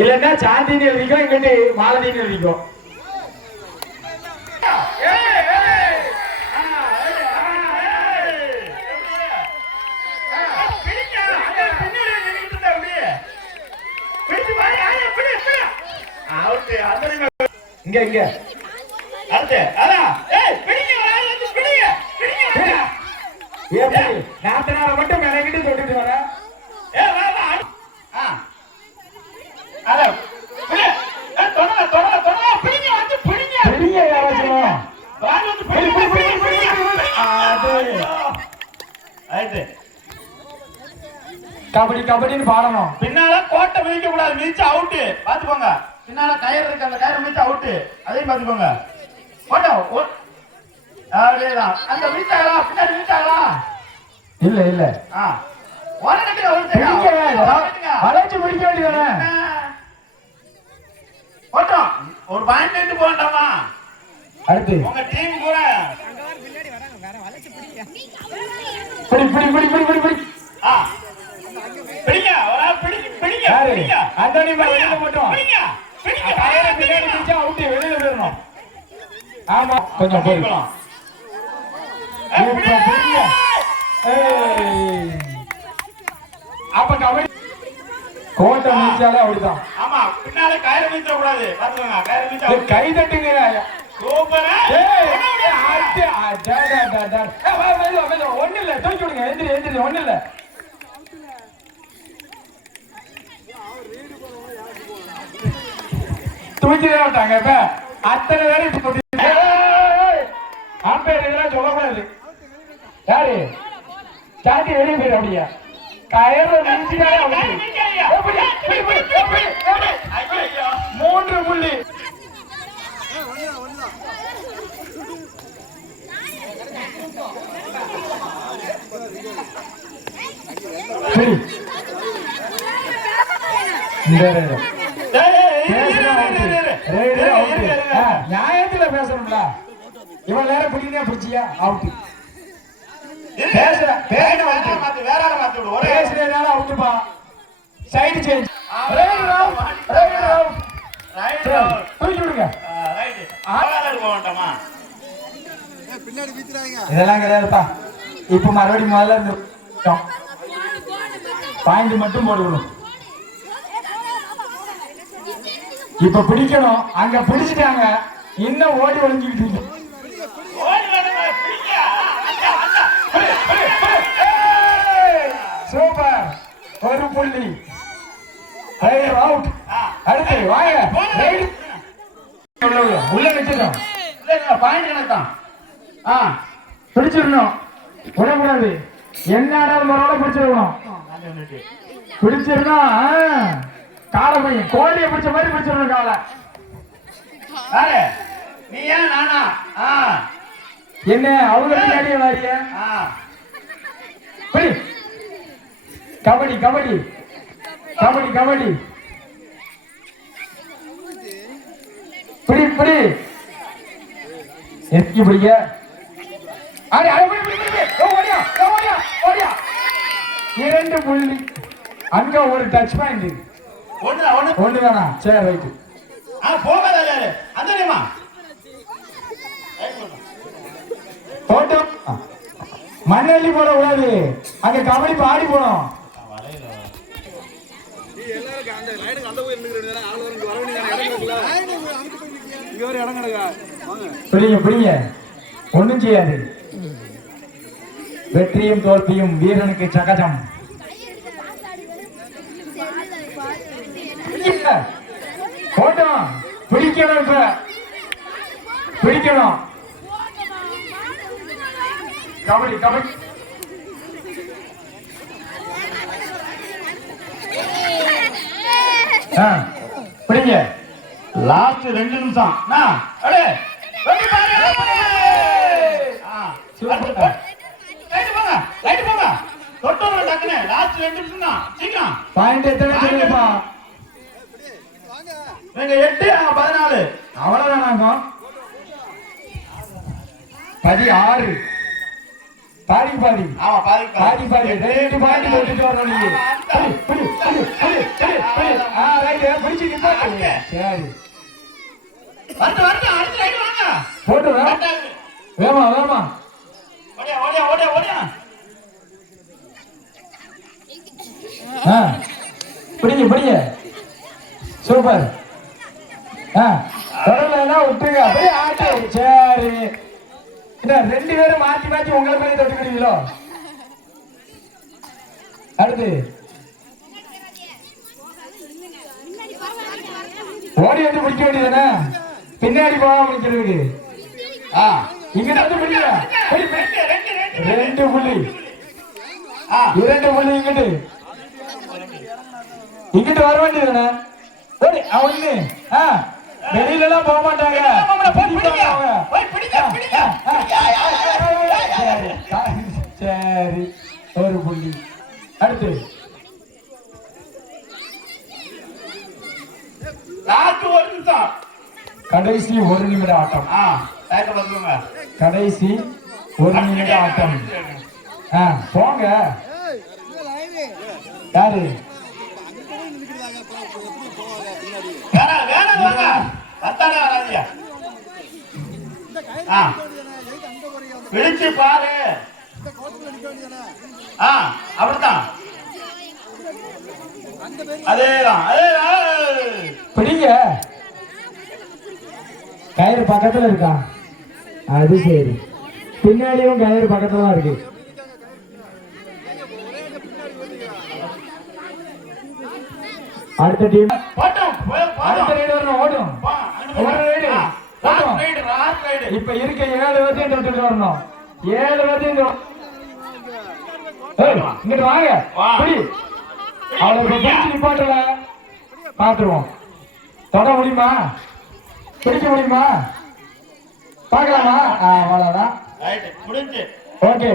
இல்லன்னா சாந்தின்னு எழுதிக்கோ, இங்கிட்டு மாலதின்னு எழுதிக்கோ. இங்க இங்க அடுத்து அதான் நாத்தனார மட்டும் மெனக்கிட்டு தொட்டுட்டு வர. கபடி கபடின்னு பாடணும். பின்னால கோட்டை மிதிக்க கூடாது, மிதிச்சு அவுட்டு பாத்துக்கோங்க. பின்னால கயிறு இருக்கு, அந்த கயிறு மிதிச்சு அவுட்டு, அதையும் பாத்துக்கோங்க. கோட்டை அதேதான். அந்த மிதிச்சாங்களா, பின்னாடி மிதிச்சாங்களா? இல்ல இல்ல. வளைச்சு முடிக்க வேண்டியதானே. ஓட்டம் ஒரு பாயிண்ட் எடுத்து போகண்டாமா? அடுத்து உங்க டீம் கூட பிடி பிடி பிடி பிடி பிடி பிடி. பிடிங்க, ஒரு ஆள் பிடிங்க பிடிங்க பிடிங்க. அந்தோனி வெளியில போட்டோம். பிடிங்க பிடிங்க. கயிறு பின்னாடி பிடிச்சா அவுட், வெளியில போறணும். ஆமா கொஞ்சம் போய்க்கலாம். பிடிங்க. அப்ப கபடி கோட்டை மிதிச்சாலே அப்படிதான். ஆமா, பின்னால கயிறு மிதிக்க கூடாது பாத்துக்கோங்க. கயிறு மிதிச்சா கை தட்டுங்க. சூப்பரா. ஒண்ணு இல்ல, தூக்கி விடுங்க. எந்திரி எந்திரி, ஒண்ணு இல்ல. தூக்கிதான் விட்டாங்க. இப்ப அத்தனை பேரும் ஆம்பேர் இதெல்லாம் சொல்லக்கூடாது. யாரு சாந்தி வெளியே போயிரு. அப்படியா கயிறு மிதிச்சாலே 3 புள்ளி. நியாயத்துல பேசணும்ல. இவன் நேரம் பிடிக்கா பிடிச்சியா அவுட்டு. பேசுறதுனால அவுட்டுப்பா. Side change. இதெல்லாம் கிடையாதுப்பா. இப்ப மறுபடியும் முதல்ல இருந்து பாயிண்ட் மட்டும் போடுக்கணும். இப்ப பிடிக்கணும். அங்க பிடிச்சிட்டாங்க, இன்னும் ஓடி ஒளிஞ்சுக்கிட்டு. சூப்பர், ஒரு புள்ளி. அவுட். அடுத்து வாங்க. உள்ள வச்சிடும். பாயிண்ட் கணக்கான். பிடிச்சிடணும், விடக்கூடாது. என்ன மரோட பிடிச்சிடணும். பிடிச்சிடணும். காலை பையன் கோழியை பிடிச்ச மாதிரி பிடிச்சிடணும் காலை. நீ ஏன் நானா என்ன அவங்க பின்னாடியே வாரிய. கபடி கபடி கபடி கபடி. பிடி பிடி. எஸ்கி பிடிக்க. இரண்டு புள்ளி. அங்க ஒரு டச் பாயிண்ட். ஒண்ணு தானா? சரி ரைட்டு. போட்டோம். மண்ணள்ளி போட கூடாது, அங்க கபடி பாடி போனோம். பிடிங்க பிடிங்க, ஒண்ணும் செய்யாது. வெற்றியும் தோல்வியும் வீரனுக்கு சகஜம். போட்டோம். பிடிக்கணும், இப்ப பிடிக்கணும். கபடி கபடி. பிடிங்க. லாஸ்ட் 2 நிமிஷம். பாயிண்ட் எத்தனை சொல்லுப்பா? 8 14. அவ்வளவுதானாங்க. 16. பாதி பாதி. ஆமா பாதி பாதி பாதி. 2 பாதி போட்டுட்டு வரணும் நீங்க. ரைடு பிடிச்சு நிப்பாட்டு. சரி வந்து அடுத்த ரைடு வாங்க. போட்டு வேமா வேமா ஓடியா. பிடிங்க சூப்பர். தொடர்லன்னா விட்டுங்க அப்படியே ஆட்டு. சரி ரெண்டு பேரும் மாத்தி உங்களை மேலே தொட்டுக்கிறீங்களோ. அடுத்து ஓடி வந்து பிடிக்க வேண்டியதானே, பின்னாடி போகாம நிக்கிறதுக்கு. இங்கிட்ட வந்து பிடிக்க 2 புள்ளி இங்கிட்டு வர வேண்டியதுதானே. ஒண்ணு வெளியில எல்லாம் போக மாட்டாங்க. சரி 1 புள்ளி. அடுத்து கடைசி 1 நிமிட ஆட்டம். கடைசி 1 நிமிட ஆட்டம். போங்க. யாரு விழிச்சு பாரு. அப்படித்தான் அதேதான். பிடிங்க. கயிறு பக்கத்துல இருக்கா? அது சரி, பின்னாடியும் கயிறு பக்கத்துல தான் இருக்கு. அடுத்த டீம் அடுத்த ரைடு வரணும். ஓடும் இப்ப இருக்க 7 பேர்த்தையும் தொட்டுட்டு வரணும். 7 பேர்த்தையும் இங்கிட்டு வாங்க. அவளுக்கு பிடிச்சு நிப்பாட்டல பாத்துருவோம். தொட முடியுமா, பிடிக்க முடியுமா பாக்கலாமா? அவ்வளவுதான். ஓகே.